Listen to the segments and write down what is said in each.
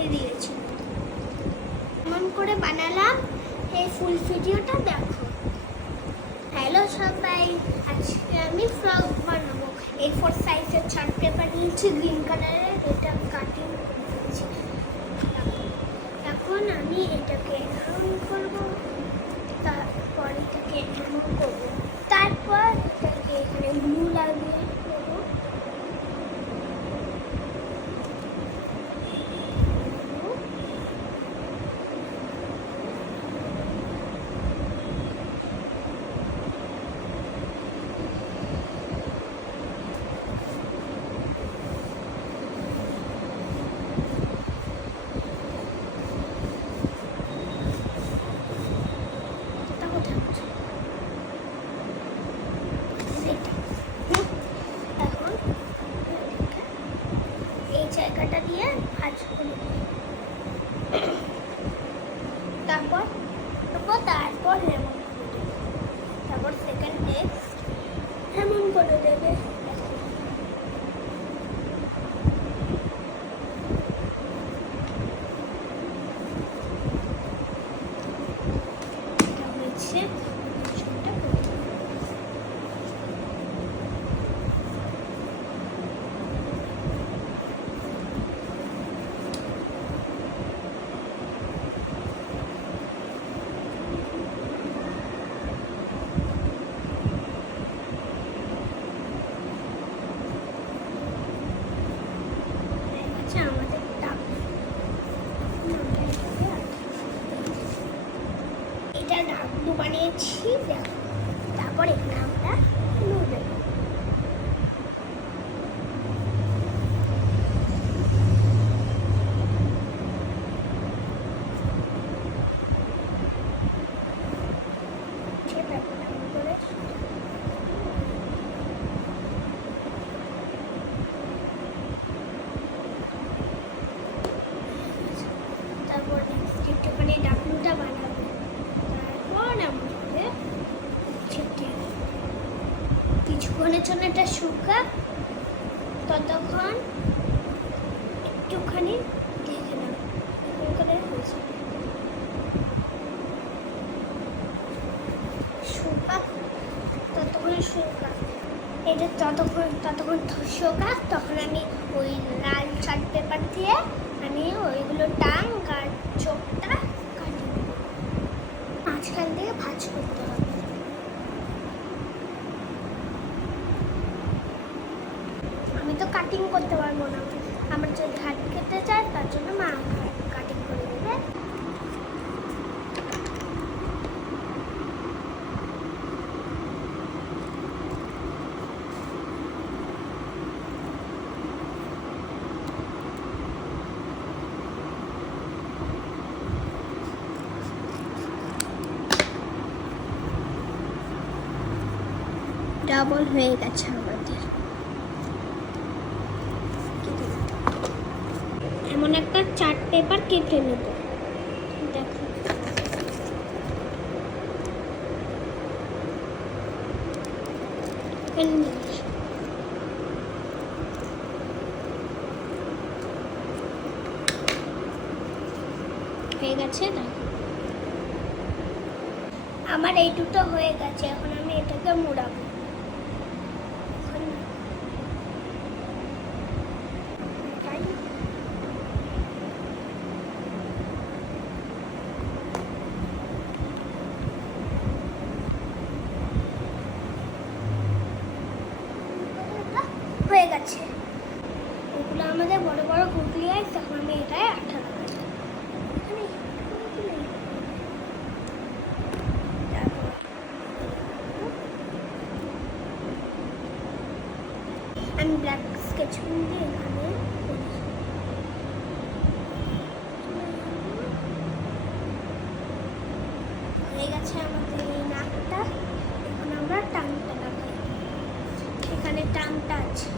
বানাতে দিয়েছিল। কেমন করে বানালাম এই ফুল ভিডিওটা দেখো। হ্যালো সবাই, আজকে আমি ফ্রক বানাবো। A4 সাইজের চার্ট পেপার নিয়েছি গ্রিন কালারের, এটা কাটিং করে দিয়েছি। এখন আমি এটাকে এমন করবো, তারপর এটাকে এমন করবো, তারপর এটাকে এখানে ব্লু লাগিয়ে দেবো। এখন এই জায়গাটা দিয়ে ভাঁজ করে তারপর লেমন, তারপর সেকেন্ড নেক্সট লেমন করে দেবে। এটা হয়েছে আমাদের এটা ডাবলু বানিয়েছি দেখো। তারপর এখানে আমরা নুন দেবো। তারপর একটুখানি ডাবলুটা বানাবো, তারপর আমাদের কিছুক্ষণের জন্য এটা শুকাক, ততক্ষণ একটুখানি দেখে নাও করে হয়েছে। শুকাক, ততক্ষণ শুকাক, এটা ততক্ষণ শুকাক, তখন আমি ওই লাল চার্ট পেপার দিয়ে আমি ওইগুলো টাং আর চোখটা কাটি মাঝখান থেকে ভাঁজ করতে হবে। আমি তো কাটিং করতে পারবো না, আমার যদি হাত কেটে যায় তার জন্য মা কাটিং করে দেবে। ডাবল হয়ে গেছে আমাদের। এমন একটা চার্ট পেপার কেটে নেব, দেখো হয়ে গেছে। দেখো আমার এই দুটো হয়ে গেছে, এখন আমি এটাকে মোড়াবো। হয়ে গেছে, ওগুলো আমাদের বড় বড় গুগলি আইস। তখন আমি এটাই আঠা লাগাই। আমি ব্ল্যাক স্কেচ পেন দিয়ে এখানে হয়ে গেছে আমাদের এই নাকটা। এখন আমরা টাংটা লাগাই, এখানে টাংটা আছে।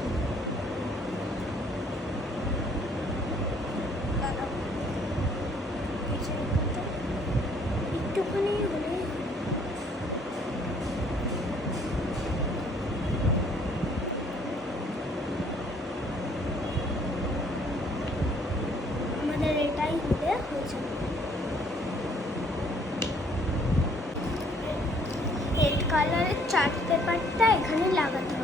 একটুখানি হলে আমাদের এটাই হলে হয়ে যাবে। রেড কালারের চার্ট পেপারটা এখানে লাগাতে হবে।